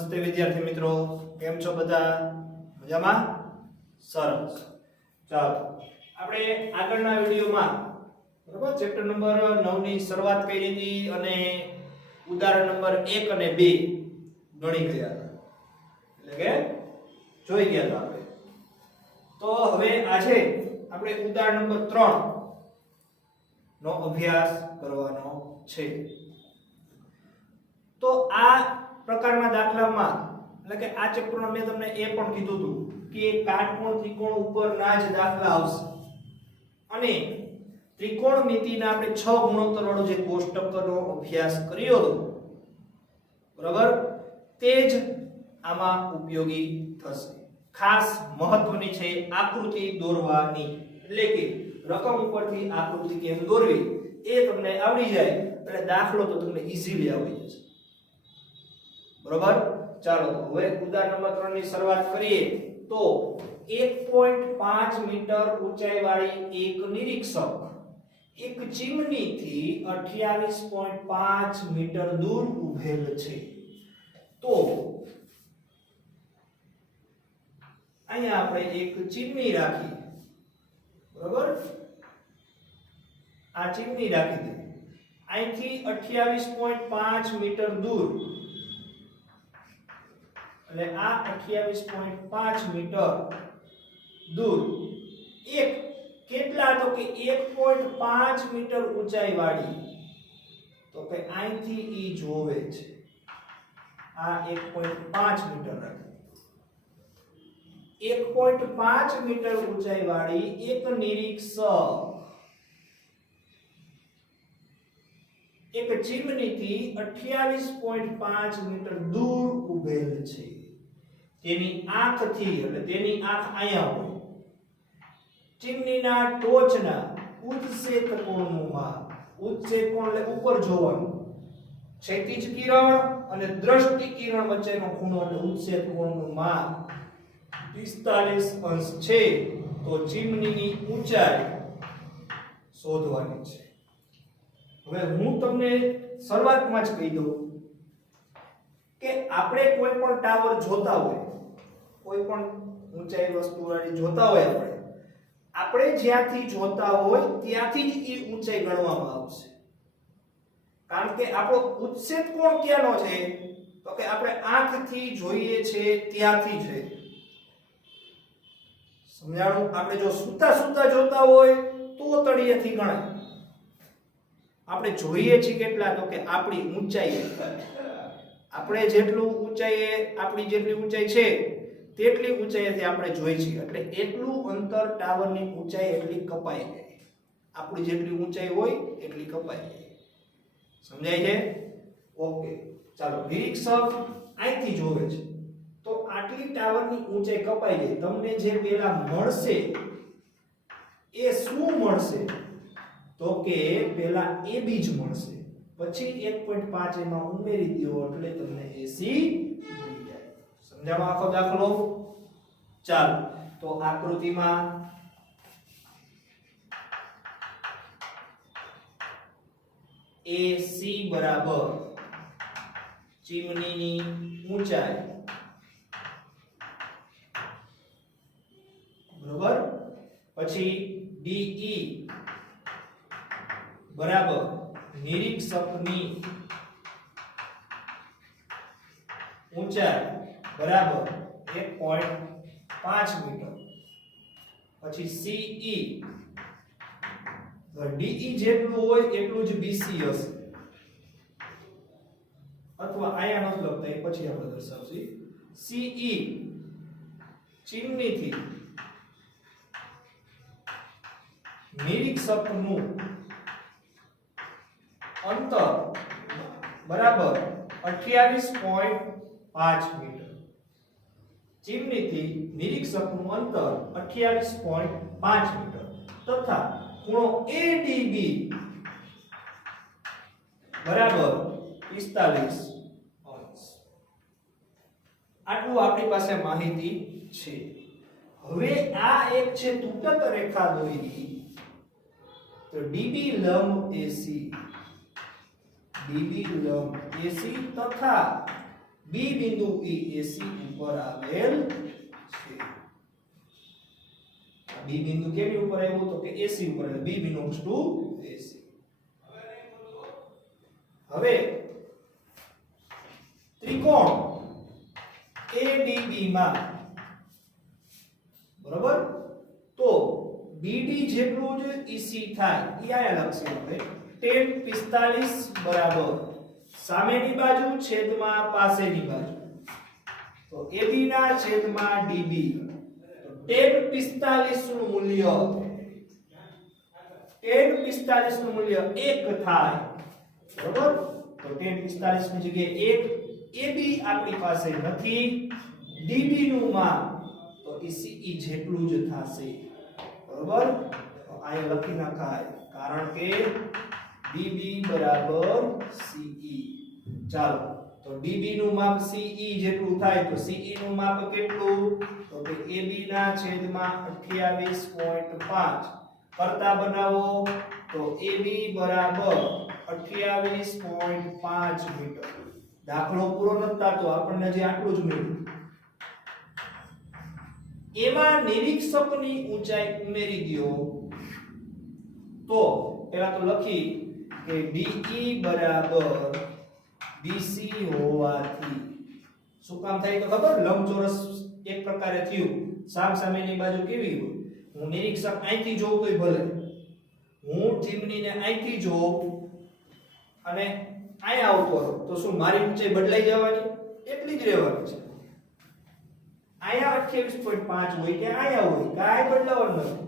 નમસ્તે વિદ્યાર્થી મિત્રો, કેમ છો બધા? મજામાં? સરસ. ચાલો આપણે આગળના વિડિયોમાં બરાબર ચેપ્ટર નંબર 9 ની શરૂઆત કરી હતી અને ઉદાહરણ નંબર 1 અને 2 ગણી ગયા હતા. એટલે કે જોઈ ગયા હતા આપણે. તો હવે આજે આપણે ઉદાહરણ નંબર 3 નો અભ્યાસ કરવાનો છે. તો આ પ્રકારના દાખલામાં એટલે કે આ ચેપ્ટરમાં મેં તમને એ પણ કીધું હતું કે કાટકોણ ત્રિકોણ ઉપરના જ દાખલા આવશે અને ત્રિકોણમિતિના આપણે 6 ગુણોત્તર વાળો જે કોષ્ટકનો અભ્યાસ કર્યો હતો બરાબર, તે જ આમાં ઉપયોગી થશે. ખાસ મહત્વની છે આકૃતિ દોરવાની, એટલે કે રકમ ઉપરથી આકૃતિ કેમ દોરવી એ તમને આવડી જાય એટલે દાખલો તો તમને ઈઝીલી આવડી જશે. બરોબર. ચાલો હવે ઉદાહરણ નંબર 3 ની શરૂઆત કરીએ. તો 1.5 મીટર ઊંચાઈ વાળી એક નિરીક્ષક એક ચીમનીથી 28.5 મીટર દૂર ઊભેલ છે. તો અહીંયા આપણે એક ચીમની રાખી, બરોબર, આ ચીમની રાખી દે અહીંથી 28.5 મીટર દૂર, એટલે આ 28.5 મીટર દૂર એક કેટલા, તો કે 1.5 મીટર ઊંચાઈ વાળી, તો કે અહીંથી ઈ જોવે છે આ 1.5 મીટર રાખી 1.5 મીટર ઊંચાઈ વાળી એક નિરીક્ષક એક ચીમનીથી 28.5 મીટર દૂર ઊભેલ છે. તેની આંખથી, એટલે તેની આંખ અહીંયા હોય, ચીમનીના ટોચના ઉત્સેક કોણનું માપ, ઉત્સેક કોણ એટલે ઉપર જોવાનું, ક્ષૈતિજ કિરણ અને દ્રષ્ટિ કિરણ વચ્ચેનો ખૂણો એટલે ઉત્સેક કોણનું માપ 45 અંશ છે. તો ચીમનીની ઊંચાઈ શોધવાની છે. હવે હું તમને શરૂઆતમાં જ કહી દઉં કે આપણે કોઈ પણ ટાવર જોતા હોય, કોઈ પણ ઊંચાઈ વસ્તુ વાળી જોતા હોય, આપણે જ્યાંથી જોતા હોય ત્યાંથી જ એ ઊંચાઈ ગણવામાં આવશે. કારણ કે આપણો ઉત્સેક કોણ ક્યાંનો છે, તો કે આપણે આંખથી જોઈએ છે ત્યાંથી છે. સમજાણું? આપણે જો સૂતા સૂતા જોતા હોય તો તળિયેથી ગણાય. આપણે જોઈએ છીએ કેટલા, તો કે આપણી ઊંચાઈ, આપણે જેટલું ઊંચાઈએ, આપણી જેટલી ઊંચાઈ છે તેટલી ઊંચાઈથી આપણે જોઈ છીએ, એટલે એટલું અંતર ટાવરની ઊંચાઈ એટલી કપાઈ જાય. આપણી જેટલી ઊંચાઈ હોય એટલી કપાઈ જાય. સમજાય છે? ઓકે. ચાલો, નિરીક્ષક અહીંથી જોવે છે તો આટલી ટાવરની ઊંચાઈ કપાઈ જાય. તમને જે પેલા મળશે એ શું મળશે, તો કે પેલા AB જ મળશે, પછી 1.5 એમાં ઉમેરી દો એટલે તમને AC મળી જાય. સમજાવો આખો દાખલો? ચાલો તો આકૃતિમાં AC બરાબર ચીમનીની ઊંચાઈ, બરોબર, પછી DE બરાબર નિરીક્ષકની ઊંચાઈ બરાબર 1.5 મીટર, પછી CE, DE જેટલું હોય એટલું જ BC હશે, અથવા આયા નથી લખતા, એ પછી આપણે દર્શાવશું. CE ચીમનીથી નિરીક્ષકનું અંતર બરાબર 28.5 મીટર. ચીમનીથી નિરીક્ષકનું અંતર 28.5 મીટર તથા ખૂણો ADB બરાબર 45 અંશ. આટલું આપણી પાસે માહિતી છે. હવે આ એક છે તૂટક રેખા દોરી, તો DB લંબ AC, DB લંબ AC તથા બી બિંદુ ઈ એસી ઉપર આવેલ છે. બી બિંદુ કેની ઉપર આવ્યું તો કે એસી ઉપર, એટલે બી બિલોંગ્સ ટુ એસી. હવે ત્રિકોણ ADB માં બરોબર તો BD જેટલું જ EC થાય ઈ આયા લખશે આપણે tan 45 બરાબર સામેની બાજુ છેદમાં પાસેની બાજુ, તો AB ના છેદમાં DB. tan 45 નું મૂલ્ય નું મૂલ્ય 1 થાય બરોબર. તો tan 45 ની જગ્યાએ 1, AB આપણી પાસે નથી, DB નું માપ તો ECE જેટલું જ થશે બરોબર. તો અહીંયા લખી નખાય કારણ કે DB બરાબર CE. ચાલો તો DB નું માપ CE જેટલું થાય તો CE નું માપ કેટલું તો કે AB ના છેદમાં 28.5 કરતા બનાવો તો AB બરાબર 28.5 મીટર. દાખલો પૂરો નતા તો આપણને જે આટલું જ મળ્યું. એમાં નિરીક્ષકની ઊંચાઈ ઉમેરી દો તો પહેલા તો લખી કે DE બરાબર BC હોવાથી શું કામ થાય તો ખબર, લંબચોરસ એક પ્રકારે થયું, સામસામેની બાજુ કેવી હોય, હું નિરીક્ષક અહીંથી જોઉં તોય ભલે, હું ચીમનીને અહીંથી જોઉં અને અહીંયા આવતો રહું તો શું મારી ઊંચાઈ બદલાઈ જવાની? એટલી જ રહેવાની છે. અહીંયા 28.5 હોય કે અહીંયા હોય કાંઈ બદલાવાનું નથી.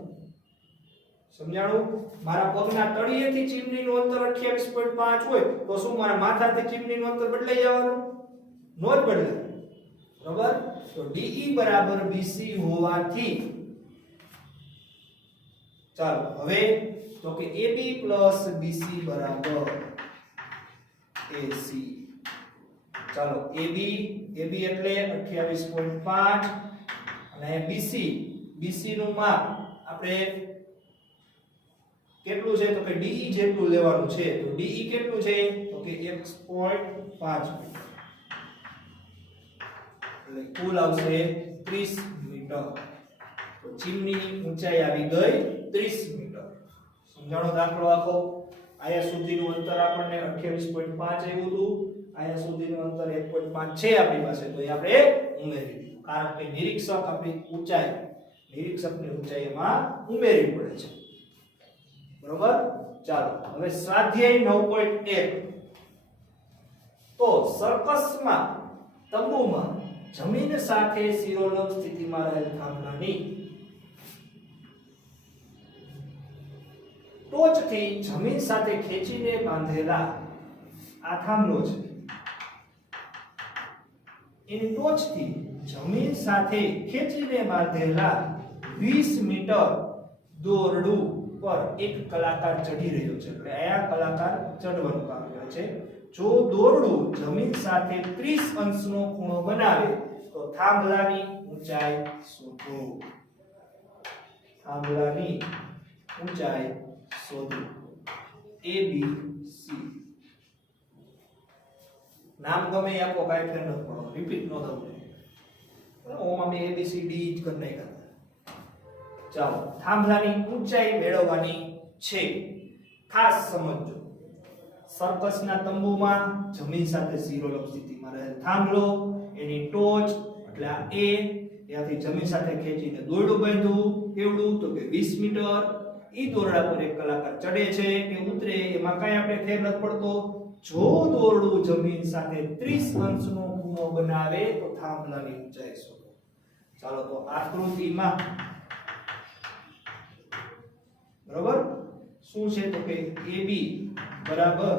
સમજાણું? મારા પગના તળિયેથી ચીમનીનું અંતર 28.5 હોય તો શું મારા માથાથી ચીમનીનું અંતર બદલાઈ જવાનું? નો જ બદલાય બરાબર. તો DE બરાબર BC હોવાથી ચાલો હવે તો કે AB BC બરાબર AC. ચાલો AB એટલે 28.5 અને BC નું માપ આપણે કેટલું છે તો કે DE જેટલું લેવાનું છે. તો DE કેટલું છે તો કે 1.5 મીટર, એટલે કુલ આવશે 30 મીટર. તો ચીમનીની ઊંચાઈ આવી ગઈ 30 મીટર. સમજાણો દાખલો આખો? આયા સુધીનું અંતર આપણને 28.5 આવ્યું હતું, આયા સુધીનું અંતર 1.5 છે આપણી પાસે, તો એ આપણે ઉમેરી દીધું કારણ કે નિરીક્ષકની ઊંચાઈ એમાં ઉમેરવી પડે છે બરોબર. ચાલો હવે સ્વાધ્યાય 9.1 તો સર્કસમાં તંબુમાં જમીન સાથે શિરોલંબ સ્થિતિમાં રહેલ થાંભલાની ટોચથી જમીન સાથે ખેંચીને બાંધેલા આ થાંભલો છે, એની ટોચથી જમીન સાથે ખેંચીને બાંધેલા 20 મીટર દોરડું પર એક કલાકાર ચઢી રહ્યો છે. એટલે આ કલાકાર ચઢવાનું કામ કરે છે. જો દોરડું જમીન સાથે 30 અંશનો ખૂણો બનાવે તો થાંભલાની ઊંચાઈ શોધો. થાંભલાની ઊંચાઈ શોધો. ABC. નામ ગમે આપો કાઈ ફેર ન પડો, રિપીટ ન થવું જોઈએ. ઓમાં મે ABCD જ કરી નાખ્યા. ચાલો થાંભલાની ઊંચાઈ મેળવવાની છે. ખાસ સમજો, સર્કસના તંબુમાં જમીન સાથે શિરોલંબ સ્થિતિમાં રહેલ થાંભલો, એની ટોચ એટલે આ A, ત્યાંથી જમીન સાથે ખેંચીને દોરડું બાંધ્યું. કેવડું તો કે 20 મીટર. ઈ દોરડા પર એક કલાકાર ચડે છે કે ઉતરે એમાં કાંઈ આપણે ફેર નથી પડતો. જો દોરડું જમીન સાથે 30 અંશનો ખૂણો બનાવે તો થાંભલાની ઊંચાઈ શોધો. ચાલો તો આકૃતિમાં બરાબર શું છે તો કે AB બરાબર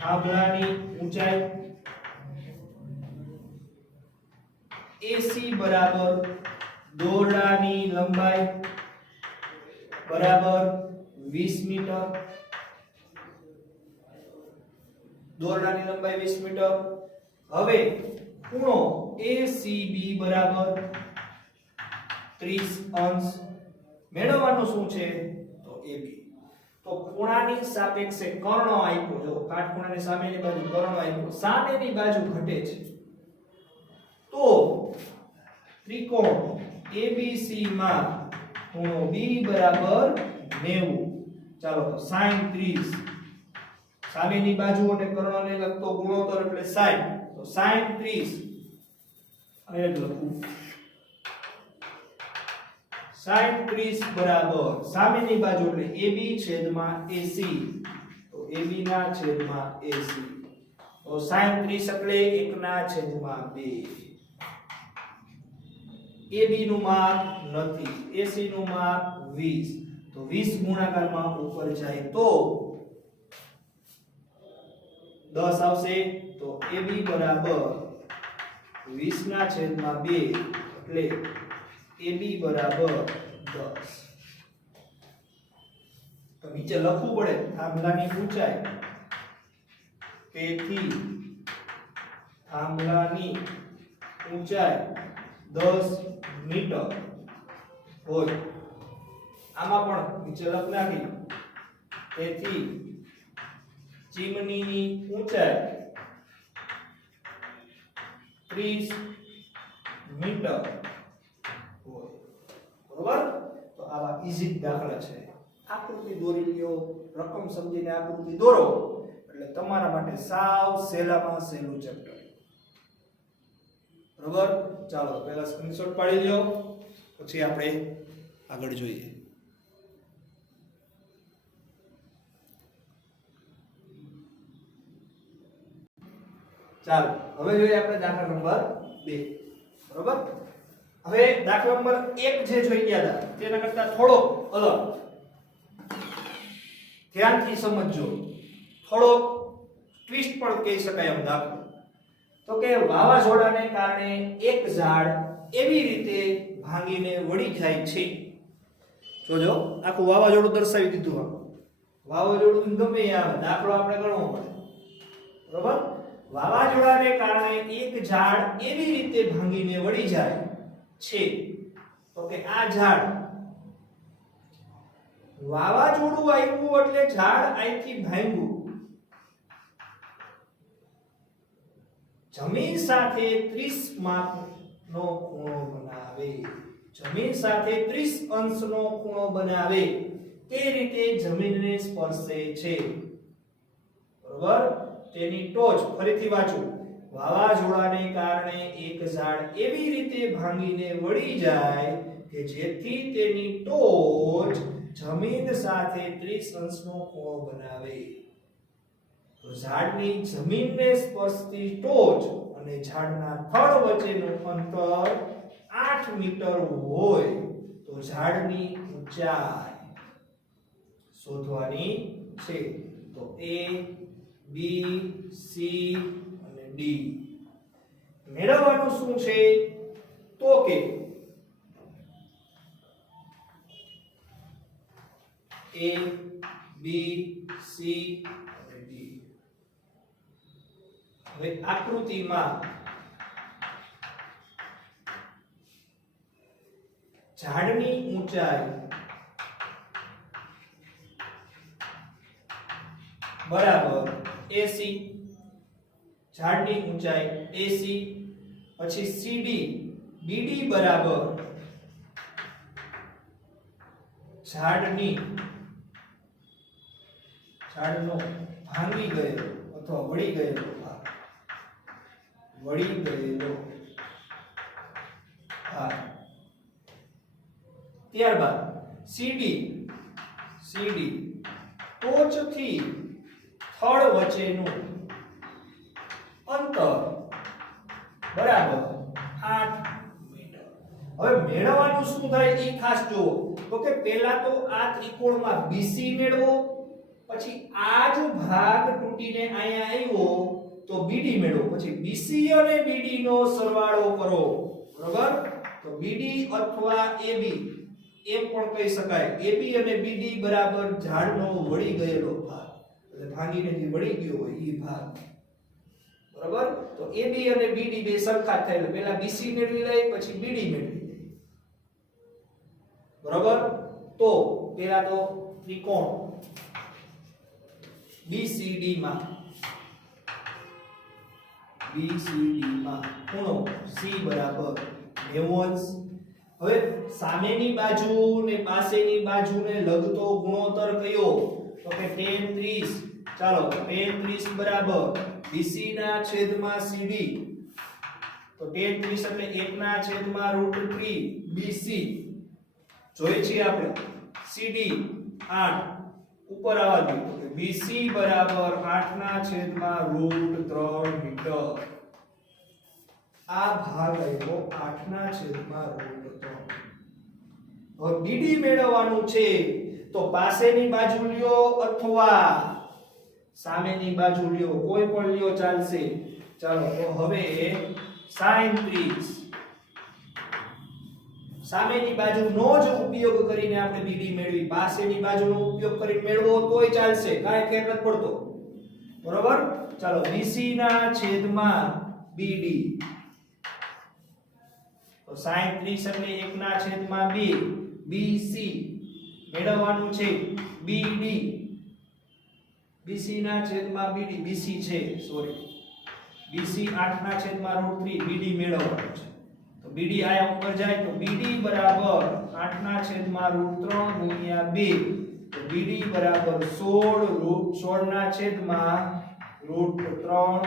થાંભલાની ઊંચાઈ, AC બરાબર દોરડાની લંબાઈ બરાબર 20 મીટર. દોરડાની લંબાઈ 20 મીટર. હવે ખૂણો ACB બરાબર 30 અંશ મેળવવાનું શું છે તો AB. તો ખૂણાની સાપેક્ષે કર્ણ આપ્યો, જો કાટખૂણાની સામેની બાજુ કર્ણ આપ્યો, સામેની બાજુ ઘટે છે, તો ત્રિકોણ ABC માં ખૂણો B બરાબર 90. ચાલો તો sin 30, સામેની બાજુ અને કર્ણને લગતો ગુણોત્તર એટલે sin, તો sin 30 અહીં લખું sin 30 બરાબર સામેની બાજુ એટલે AB છેદમાં AC, તો AB ના છેદમાં AC, તો sin 30 એટલે 1 ના છેદમાં 2. AB નું માપ નથી, AC નું માપ 20, તો 20 ગુણાકારમાં ઉપર જાય તો 10 આવશે, તો AB બરાબર 20 ના છેદમાં 2 એટલે AB બરાબર 10. તો નીચે લખવું પડે થાંભલાની ઊંચાઈ, તેથી થાંભલાની ઊંચાઈ 10 મીટર હોય. આમાં પણ નીચે લખ નાખી, તેથી ચીમનીની ઊંચાઈ 30 મીટર હોય. બરોબર? તો આવા ઈઝી દાખલા છે. આકૃતિ દોરી લ્યો, રકમ સમજીને આકૃતિ દોરો એટલે તમારા માટે સાવ સહેલામાં સહેલું ચેપ્ટર. બરોબર? ચાલો પહેલા સ્ક્રીનશોટ પાડી લ્યો, પછી આપણે આગળ જોઈએ. ચાલો હવે જોઈએ આપણે દાખલા નંબર 2. બરોબર? હવે દાખલા નંબર 1 જે જોઈ ગયા હતા તેના કરતા થોડો અલગ, ધ્યાનથી સમજજો, થોડો ટ્વિસ્ટ પણ કહી શકાય એમ દાખલો. તો કે વાવાઝોડાને કારણે એક ઝાડ એવી રીતે ભાંગીને વળી જાય છે. જોજો આખું વાવાઝોડું દર્શાવી દીધું. વાવાઝોડું ગમે આવે, દાખલો આપણે ગણવો પડે. બરોબર? વાવાઝોડાને કારણે એક ઝાડ એવી રીતે ભાંગીને વળી જાય છે, તો કે આ ઝાડ વાવાઝોડું આવ્યું એટલે ઝાડ અહીંથી ભાંગ્યું, જમીન સાથે 30 માપનો ખૂણો બનાવે, જમીન સાથે 30 અંશનો ખૂણો બનાવે તે રીતે જમીનને સ્પર્શે છે. બરોબર? તેની ટોચ, ફરીથી વાંચું, વાવાઝોડાને કારણે એક ઝાડ એવી રીતે ભાંગીને વળી જાય કે જેથી તેની ટોચ જમીન સાથે 30 અંશનો ખૂણો બનાવે. તો ઝાડની જમીનને સ્પર્શતી ટોચ અને ઝાડના થડ વચ્ચેનું અંતર 8 મીટર હોય તો ઝાડની ઊંચાઈ શોધવાની છે. તો A, B, C અને D મેળવવાનું શું છે? તો કે A, B, C અને D. હવે આકૃતિમાં ઝાડની ઊંચાઈ બરાબર AC, ઝાડની ઊંચાઈ AC, પછી CD, BD બરાબર ઝાડનો ભાંગી ગયેલો અથવા વળી ગયેલો ભાગ, ત્યારબાદ CD ટોચથી થડ વચ્ચેનું અંતર બરાબર 8 મીટર. હવે મેળવવાનું શું થાય એ ખાસ જુઓ. તો કે પહેલા તો આ ત્રિકોણમાં BC મેળવો, પછી આ જ ભાગ તૂટીને અહીંયા આવ્યો તો BD મેળવો, પછી BC અને BD નો સરવાળો કરો. બરોબર? તો BD અથવા AB એમ પણ કહી શકાય. AB અને BD બરાબર ઝાડનો વળી ગયેલો ભાગ, એટલે ભાંગીને જે વળી ગયો હોય એ ભાગ. બરોબર? તો AB અને BD બે સરખા થાય એટલે પહેલા BC મેળવી લઈએ, પછી BD મેળવી લઈએ. બરોબર? તો પહેલા તો ત્રિકોણ BCD માં ખૂણો C બરાબર 90°. હવે સામેની બાજુ ને પાસેની બાજુને લગતો ગુણોત્તર કયો? તો કે tan 30. ચાલો tan 30 બરાબર BC ના છેદમાં CD. તો tan 30 એટલે 1 ના છેદમાં √3 BC. જોઈએ છીએ આપણે CD 8 ઉપર આવવા દો તો BC બરાબર 8 ના છેદમાં √3 મીટર. આ ભાગ આવ્યો 8 ના છેદમાં √3. હવે BD મેળવવાનું છે તો પાસેની બાજુ લ્યો અથવા સામેની બાજુ લ્યો, કોઈ પણ લ્યો ચાલશે. ચાલો તો હવે sin 30 સામેની બાજુનો જ ઉપયોગ કરીને આપણે BD મેળવી, પાસેની બાજુનો ઉપયોગ કરીને મેળવો તોય ચાલશે, કાંઈ ફેર નથી પડતો. બરોબર? ચાલો BC ના છેદમાં BD. તો sin 30 એટલે 1 ના છેદમાં 2 BC મેળવવાનું છે BD. BC ના છેદમાં BD, BC છે સોરી, BC 8 ના છેદમાં √3 BD મેળવવાનું છે. તો BD આયા ઉપર જાય તો BD બરાબર 8 ના છેદમાં √3 ગુણ્યા 2. તો BD બરાબર 16 ના છેદમાં √3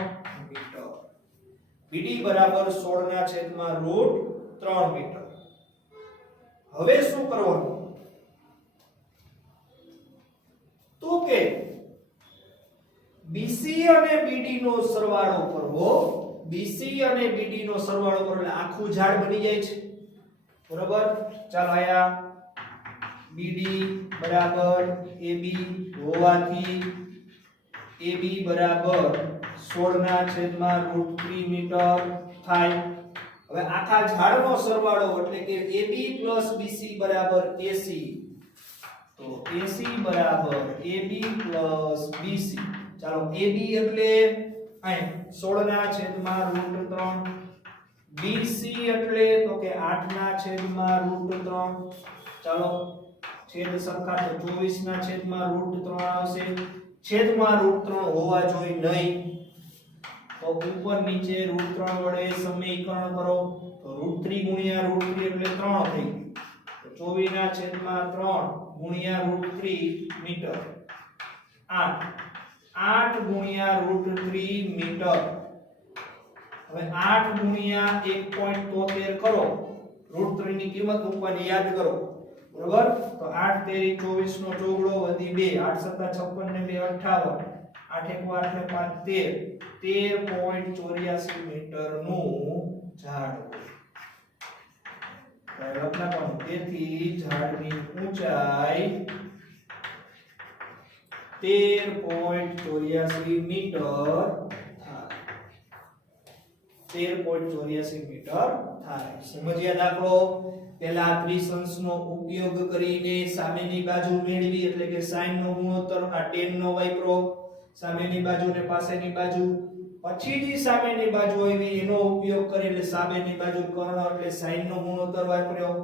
મીટર. BD બરાબર 16 ના છેદમાં √3 મીટર. હવે શું કરવાનું? તો કે BC અને BD નો સરવાળો કરવો. BC અને BD નો સરવાળો કરો એટલે આખું ઝાડ બની જાય છે. બરોબર? ચાલો આયા BD બરાબર AB હોવાથી AB બરાબર 16 ના છેદમાં √3 મીટર થાય. હવે આખા ઝાડનો સરવાળો એટલે કે AB + BC બરાબર AC. તો AC બરાબર AB + BC. ચાલો AB એટલે અહીં 16 ના છેદમાં √3, BC એટલે તો કે 8 ના છેદમાં √3. ચાલો છેદ સરખા તો 24 ના છેદમાં √3 આવશે. છેદમાં √3 હોવા જોઈએ નહીં તો ઉપર નીચે √3 વડે સમીકરણ કરો તો √3 ગુણ્યા √3 એટલે 3 થઈ ગયું. તો 24 ના છેદમાં 3 ગુણ્યા √3 મીટર. 8 ગુણ્યા √3 મીટર. હવે 8 ગુણ્યા 1.73 કરો, √3 ની કિંમત મૂકવાની યાદ કરો. બરોબર? તો 8 તેરી 24 નો ચોગડો વધી 2, 8 સત્તા 56 ને 2 58, 8 1 8 ને 5 13.84 મીટર નું ઝાડ. લખના કોણ? તેથી ઝાડની ઊંચાઈ 13.84 મીટર થાય. 13.84 મીટર થાય. સમજ્યા દાખલો? પહેલા ત્રિશંશનો ઉપયોગ કરીને સામેની બાજુ મેળવી એટલે કે sin નો ગુણોત્તર, આ tan નો વાપરો, સામેની બાજુ ને પાસેની બાજુ. પછી જે સામેની બાજુ આવી એનો ઉપયોગ કરી એટલે સામેની બાજુ કર્ણ એટલે sin નો ગુણોત્તર વાપર્યો.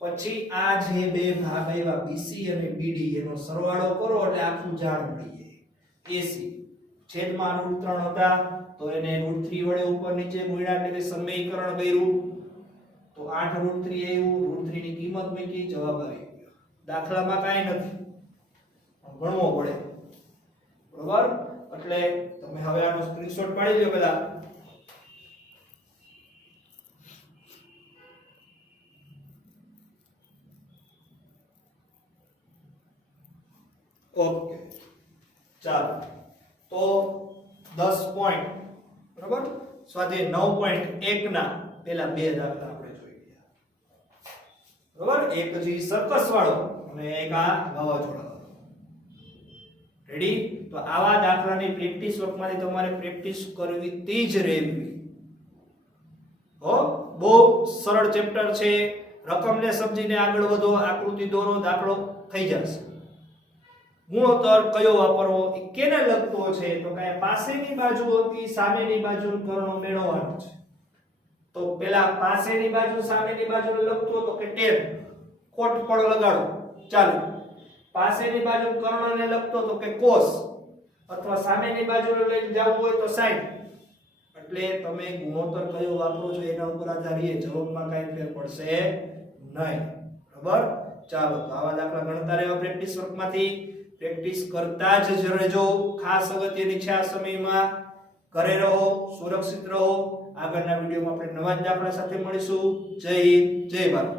પછી આ જે બે ભાગ આવ્યા BC અને BD એનો સરવાળો કરો એટલે આખું ઝાડ મળી જાય. AC છેદમાં √3 હતા તો એને √3 વડે ઉપર નીચે ગુણ્યા એટલે કે સમીકરણ કર્યું તો 8 √3 આવ્યું. √3 ની કિંમત મૂકી, જવાબ આવી ગયો. દાખલામાં કાઈ નથી, ગણવો પડે. બરાબર? એટલે તમે હવે આનો સ્ક્રીનશોટ પાડી લો પેલા. ઓકે ચાલો તો 10 પોઈન્ટ. બરાબર? સ્વાધ્યાય 9.1 ના પેલા બે દાખલા આપણે જોઈ ગયા. બરાબર? એક પછી સર્કસ વાળો અને એક આ વાવાઝોડા વાળો. રેડી? તો આવા દાખલાની પ્રેક્ટિસ વર્કમાંથી તમારે પ્રેક્ટિસ કરવી તી જ રહેવી. હો બહુ સરળ ચેપ્ટર છે. રકમને સમજીને આગળ વધો, આકૃતિ દોરો, દાખલો થઈ જશે. ગુણોત્તર કયો વાપરવો એ કેને લગતો છે? તો કે પાસેની બાજુ હતી સામેની બાજુ કર્ણો મેળવવાનો છે. તો પેલા પાસેની બાજુ સામેની બાજુને લગતો તો કે tan કોટ પણ લગાડો. ચાલો પાસેની બાજુ કર્ણને લગતો તો કે cos અથવા સામેની બાજુનો લઈને જવું હોય તો 60. એટલે તમે ગુણોત્તર કયો વાપરો છો એના ઉપર આધારિત જવાબમાં કાંઈ ફેર પડશે નહીં. બરાબર? ચાલો તો આવા દાખલા ગણતા રહેવા પ્રેક્ટિસ વર્કમાંથી. પ્રેક્ટિસ કરતા જ રહેજો. ખાસ અગત્યની છે આ સમયમાં. ઘરે રહો, સુરક્ષિત રહો. આગળના વિડીયોમાં આપણે નવા જ દાખલા સાથે મળીશું. જય હિન્દ, જય ભારત.